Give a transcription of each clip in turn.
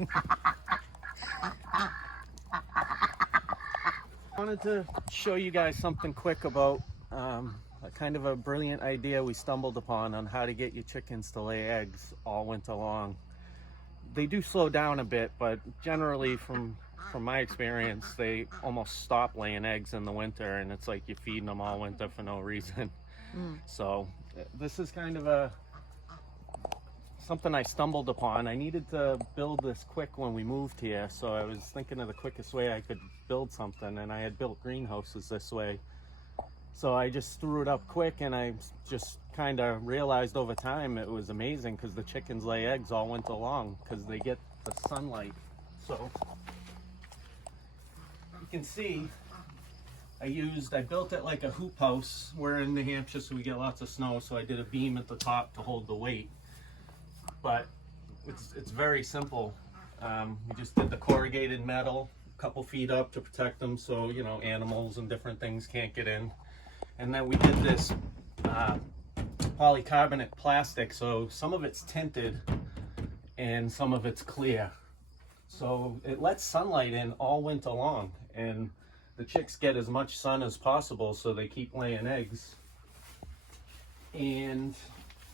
I wanted to show you guys something quick about a kind of a brilliant idea we stumbled upon on how to get your chickens to lay eggs all winter long. They do slow down a bit, but generally from my experience, they almost stop laying eggs in the winter, and it's like you're feeding them all winter for no reason. So this is kind of something I stumbled upon. I needed to build this quick when we moved here, so I was thinking of the quickest way I could build something, and I had built greenhouses this way. So I just threw it up quick, and I just kind of realized over time it was amazing because the chickens lay eggs all winter long because they get the sunlight. So you can see I built it like a hoop house. We're in New Hampshire, so we get lots of snow, so I did a beam at the top to hold the weight. But it's very simple. We just did the corrugated metal a couple feet up to protect them so, you know, animals and different things can't get in. And then we did this polycarbonate plastic, so some of it's tinted and some of it's clear. So it lets sunlight in all winter long, and the chicks get as much sun as possible so they keep laying eggs. And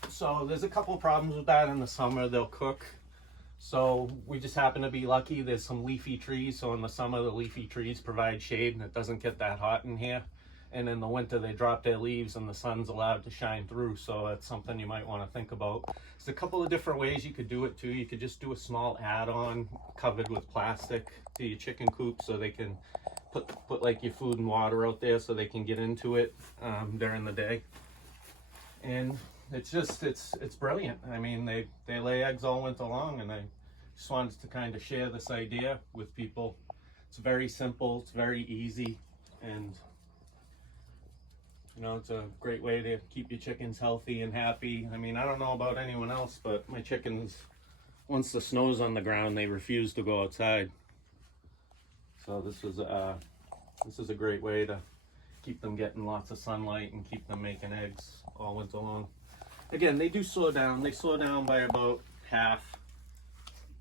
so there's a couple problems with that. In the summer they'll cook, so we just happen to be lucky there's some leafy trees, so in the summer the leafy trees provide shade and it doesn't get that hot in here. And in the winter they drop their leaves and the sun's allowed to shine through, so that's something you might want to think about. There's a couple of different ways you could do it too. You could just do a small add-on covered with plastic to your chicken coop, so they can put like your food and water out there so they can get into it during the day. And it's brilliant. I mean, they lay eggs all winter long, and I just wanted to kind of share this idea with people. It's very simple, it's very easy, and you know, it's a great way to keep your chickens healthy and happy. I mean, I don't know about anyone else, but my chickens, once the snow's on the ground, they refuse to go outside. So this is a great way to keep them getting lots of sunlight and keep them making eggs all winter long. Again, they do slow down. They slow down by about half.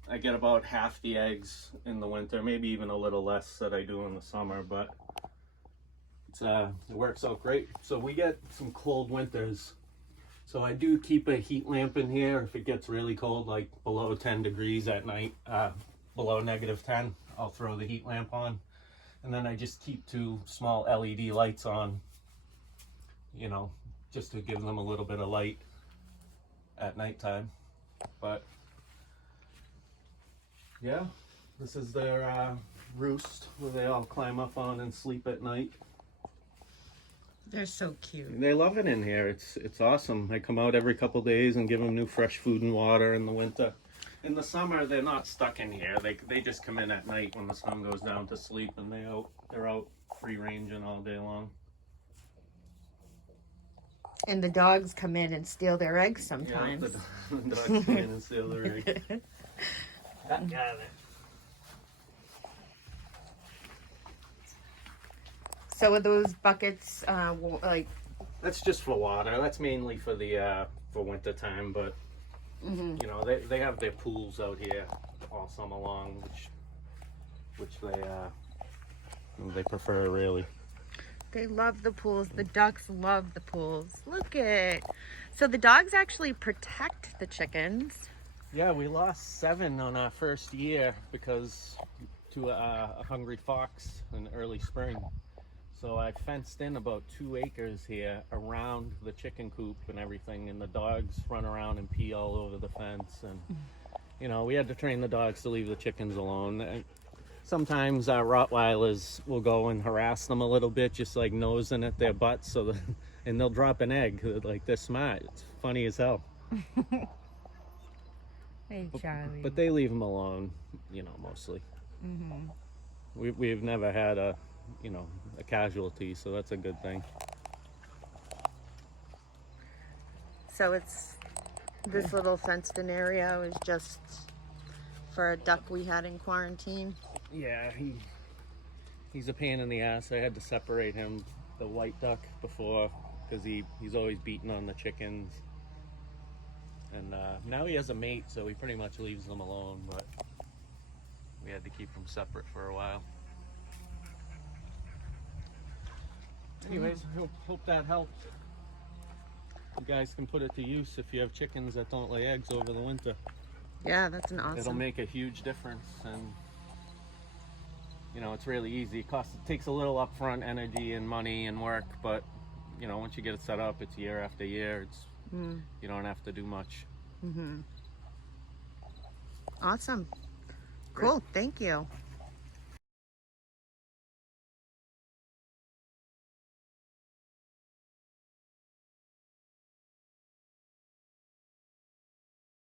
I get about half the eggs in the winter, maybe even a little less that I do in the summer, but it works out great. So we get some cold winters, so I do keep a heat lamp in here. If it gets really cold, like below 10 degrees at night, below -10, I'll throw the heat lamp on, and then I just keep 2 small LED lights on, you know, just to give them a little bit of light at nighttime. But yeah, this is their roost where they all climb up on and sleep at night. They're so cute. And they love it in here. It's awesome. I come out every couple days and give them new fresh food and water in the winter. In the summer, they're not stuck in here. They just come in at night when the sun goes down to sleep, and they're out free ranging all day long. And the dogs come in and steal their eggs sometimes. Yeah, the dogs come in and steal their eggs. Got it. So are those buckets like? That's just for water. That's mainly for the for winter time, but you know, they have their pools out here all summer long, which they prefer really. They love the pools. The ducks love the pools. Look at. So the dogs actually protect the chickens. Yeah, we lost 7 on our first year because to a hungry fox in early spring. So I fenced in about 2 acres here around the chicken coop and everything, and the dogs run around and pee all over the fence. And you know, we had to train the dogs to leave the chickens alone. Sometimes our Rottweilers will go and harass them a little bit, just like nosing at their butts, and they'll drop an egg. Like, they're smart. It's funny as hell. Hey, Charlie. But they leave them alone, you know, mostly. We've never had a casualty, so that's a good thing. So it's this little fenced-in area is just for a duck we had in quarantine. Yeah, he's a pain in the ass. I had to separate him, the white duck, before, because he's always beating on the chickens. And now he has a mate, so he pretty much leaves them alone. But we had to keep them separate for a while. Anyways, hope that helped. You guys can put it to use if you have chickens that don't lay eggs over the winter. Yeah, that's an awesome. It'll make a huge difference, and you know, it's really easy. It takes a little upfront energy and money and work, but you know, once you get it set up, it's year after year. It's you don't have to do much. Awesome. Cool. Thank you.